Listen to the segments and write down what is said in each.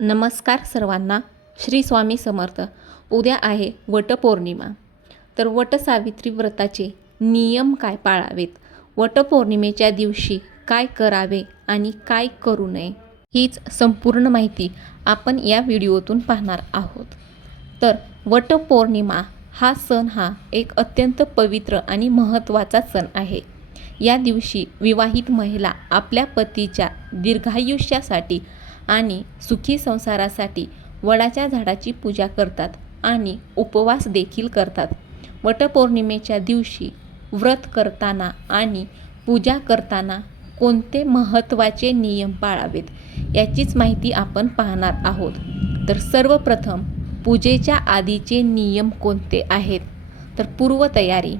नमस्कार सर्वांना. श्री स्वामी समर्थ. उद्या आहे वटपौर्णिमा. तर वटसावित्री व्रताचे नियम काय पाळावेत, वटपौर्णिमेच्या दिवशी काय करावे आणि काय करू नये, हीच संपूर्ण माहिती आपण या व्हिडिओतून पाहणार आहोत. तर वटपौर्णिमा हा सण एक अत्यंत पवित्र आणि महत्त्वाचा सण आहे. या दिवशी विवाहित महिला आपल्या पतीच्या दीर्घायुष्यासाठी आणि सुखी संसारासाठी वडाच्या झाडाची पूजा करतात आणि उपवास देखील करतात. वटपौर्णिमेच्या दिवशी व्रत करताना आणि पूजा करताना कोणते महत्त्वाचे नियम पाळावेत याचीच माहिती आपण पाहणार आहोत. तर सर्वप्रथम पूजेच्या आधीचे नियम कोणते आहेत, तर पूर्वतयारी.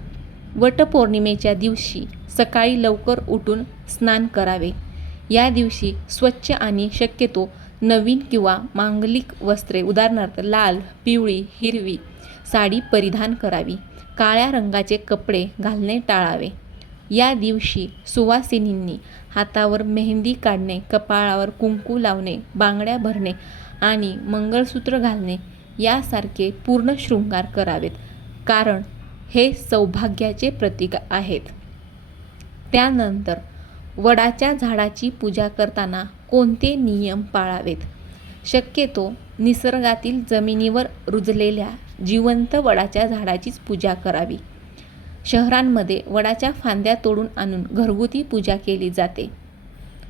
वटपौर्णिमेच्या दिवशी सकाळी लवकर उठून स्नान करावे. या दिवशी स्वच्छ आणि शक्यतो नवीन किंवा मांगलिक वस्त्रे उदाहरणार्थ लाल, पिवळी, हिरवी साडी परिधान करावी. काळ्या रंगाचे कपडे घालणे टाळावे. या दिवशी सुवासिनींनी हातावर मेहंदी काढणे, कपाळावर कुंकू लावणे, बांगड्या भरणे आणि मंगळसूत्र घालणे यासारखे पूर्ण शृंगार करावेत, कारण हे सौभाग्याचे प्रतीक आहेत. त्यानंतर वडाच्या झाडाची पूजा करताना कोणते नियम पाळावेत. शक्यतो निसर्गातील जमिनीवर रुजलेल्या जिवंत वडाच्या झाडाचीच पूजा करावी. शहरांमध्ये वडाच्या फांद्या तोडून आणून घरगुती पूजा केली जाते,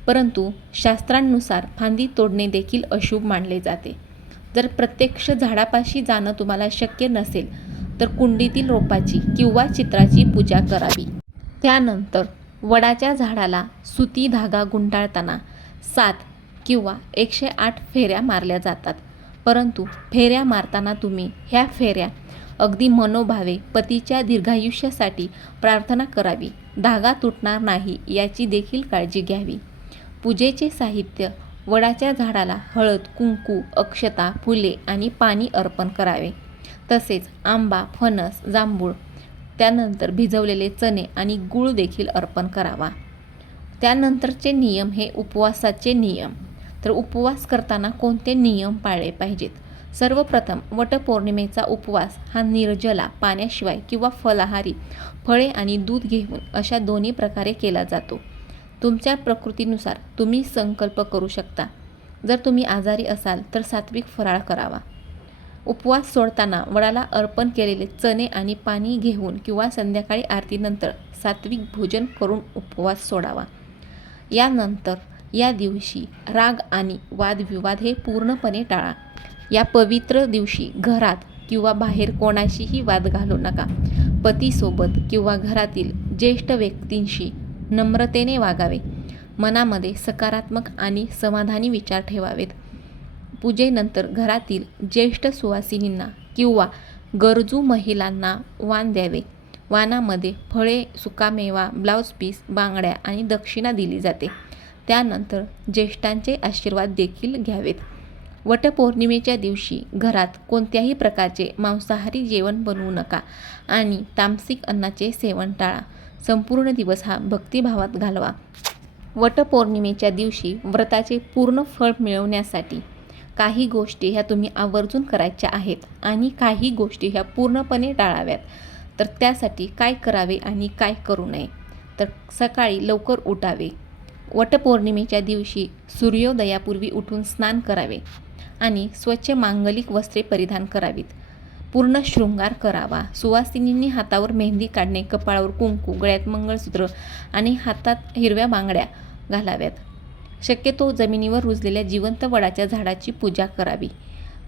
परंतु शास्त्रांनुसार फांदी तोडणे देखील अशुभ मानले जाते. जर प्रत्यक्ष झाडापाशी जाणं तुम्हाला शक्य नसेल तर कुंडीतील रोपाची किंवा चित्राची पूजा करावी. त्यानंतर वडाच्या झाडाला सुती धागा गुंडाळताना 7 किंवा 108 फेऱ्या मारल्या जातात, परंतु फेऱ्या मारताना तुम्ही ह्या फेऱ्या अगदी मनोभावे पतीच्या दीर्घायुष्यासाठी प्रार्थना करावी. धागा तुटणार नाही याची देखील काळजी घ्यावी. पूजेचे साहित्य. वडाच्या झाडाला हळद, कुंकू, अक्षता, फुले आणि पाणी अर्पण करावे. तसेच आंबा, फणस, जांभूळ, त्यानंतर भिजवलेले चणे आणि गूळ देखील अर्पण करावा. त्यानंतरचे नियम हे उपवासाचे नियम. तर उपवास करताना कोणते नियम पाळले पाहिजेत. सर्वप्रथम वटपौर्णिमेचा उपवास हा निर्जला पाण्याशिवाय किंवा फलाहारी फळे आणि दूध घेऊन अशा दोन्ही प्रकारे केला जातो. तुमच्या प्रकृतीनुसार तुम्ही संकल्प करू शकता. जर तुम्ही आजारी असाल तर सात्विक फराळ करावा. उपवास सोडताना वडाला अर्पण केलेले चणे आणि पाणी घेऊन किंवा संध्याकाळी आरतीनंतर सात्विक भोजन करून उपवास सोडावा. यानंतर या दिवशी राग आणि वादविवाद हे पूर्णपणे टाळा. या पवित्र दिवशी घरात किंवा बाहेर कोणाशीही वाद घालू नका. पतीसोबत किंवा घरातील ज्येष्ठ व्यक्तींशी नम्रतेने वागावे. मनामध्ये सकारात्मक आणि समाधानी विचार ठेवावेत. पूजेनंतर घरातील ज्येष्ठ सुवासिनींना किंवा गरजू महिलांना वाण द्यावे. वाणामध्ये फळे, सुकामेवा, ब्लाऊज पीस, बांगड्या आणि दक्षिणा दिली जाते. त्यानंतर ज्येष्ठांचे आशीर्वाद देखील घ्यावेत. वटपौर्णिमेच्या दिवशी घरात कोणत्याही प्रकारचे मांसाहारी जेवण बनवू नका आणि तामसिक अन्नाचे सेवन टाळा. संपूर्ण दिवस हा भक्तिभावात घालवा. वटपौर्णिमेच्या दिवशी व्रताचे पूर्ण फळ मिळवण्यासाठी काही गोष्टी ह्या तुम्ही आवर्जून करायच्या आहेत आणि काही गोष्टी ह्या पूर्णपणे टाळाव्यात. तर त्यासाठी काय करावे आणि काय करू नये, तर सकाळी लवकर उठावे. वटपौर्णिमेच्या दिवशी सूर्योदयापूर्वी उठून स्नान करावे आणि स्वच्छ मांगलिक वस्त्रे परिधान करावीत. पूर्ण शृंगार करावा. सुवासिनींनी हातावर मेहंदी काढणे, कपाळावर कुंकू, गळ्यात मंगळसूत्र आणि हातात हिरव्या बांगड्या घालाव्यात. शक्यतो जमिनीवर रुजलेल्या जिवंत वडाच्या झाडाची पूजा करावी.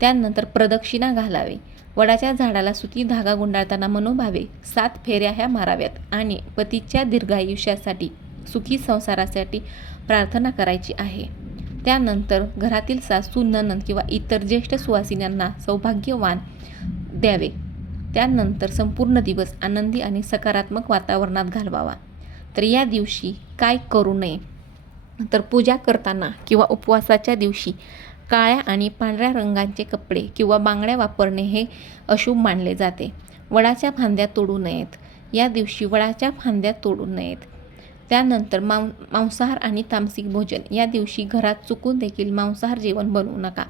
त्यानंतर प्रदक्षिणा घालावे. वडाच्या झाडाला सुती धागा गुंडाळताना मनोभावे 7 फेऱ्या ह्या माराव्यात आणि पतीच्या दीर्घायुष्यासाठी, सुखी संसारासाठी प्रार्थना करायची आहे. त्यानंतर घरातील सासू, नणंद किंवा इतर ज्येष्ठ सुवासिनींना सौभाग्यवान द्यावे. त्यानंतर संपूर्ण दिवस आनंदी आणि सकारात्मक वातावरणात घालवावा. तर या दिवशी काय करू नये, तर पूजा करताना किंवा उपवासाच्या दिवशी काळ्या आणि पांढऱ्या रंगाचे कपडे किंवा बांगड्या वापरणे हे अशुभ मानले जाते. वडाच्या फांद्या तोडू नयेत. या दिवशी वडाच्या फांद्या तोडू नयेत. त्यानंतर मांसाहार आणि तामसिक भोजन या दिवशी घरात चुकून देखील मांसाहार जेवण बनवू नका.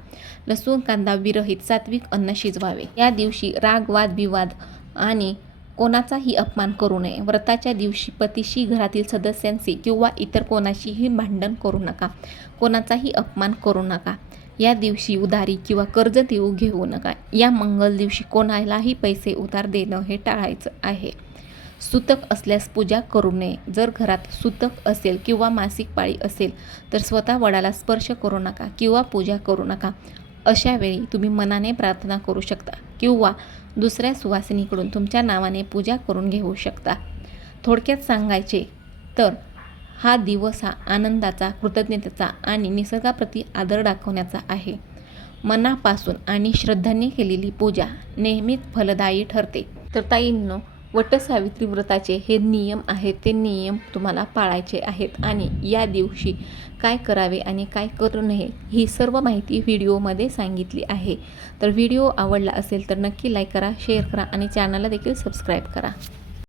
लसूण कांदा विरहित सात्विक अन्न शिजवावे. या दिवशी राग वादविवाद आणि कोणाचाही अपमान करू नये. व्रताच्या दिवशी पतीशी, घरातील सदस्यांशी किंवा इतर कोणाशीही भांडण करू नका. कोणाचाही अपमान करू नका. या दिवशी उधारी किंवा कर्ज घेऊ नका. या मंगल दिवशी कोणालाही पैसे उधार देणं हे टाळायचं आहे. सूतक असल्यास पूजा करू नये. जर घरात सूतक असेल किंवा मासिक पाळी असेल तर स्वतः वडाला स्पर्श करू नका किंवा पूजा करू नका. अशा वेळी तुम्ही मनाने प्रार्थना करू शकता किंवा दुसऱ्या सुवासिनीकडून तुमच्या नावाने पूजा करून घेऊ शकता. थोडक्यात सांगायचे तर हा दिवस आनंदाचा, कृतज्ञतेचा आणि निसर्गाप्रती आदर दाखवण्याचा आहे. मनापासून आणि श्रद्धेने केलेली पूजा नेहमीच फलदायी ठरते. तर ताईंनो, वटसावित्री व्रताचे हे नियम आहेत, ते नियम तुम्हाला पाळायचे आहेत आणि या दिवशी काय करावे आणि काय करू नये ही सर्व माहिती व्हिडिओमध्ये सांगितली आहे. तर व्हिडिओ आवडला असेल तर नक्की लाईक करा, शेअर करा आणि चॅनलला देखील सबस्क्राईब करा.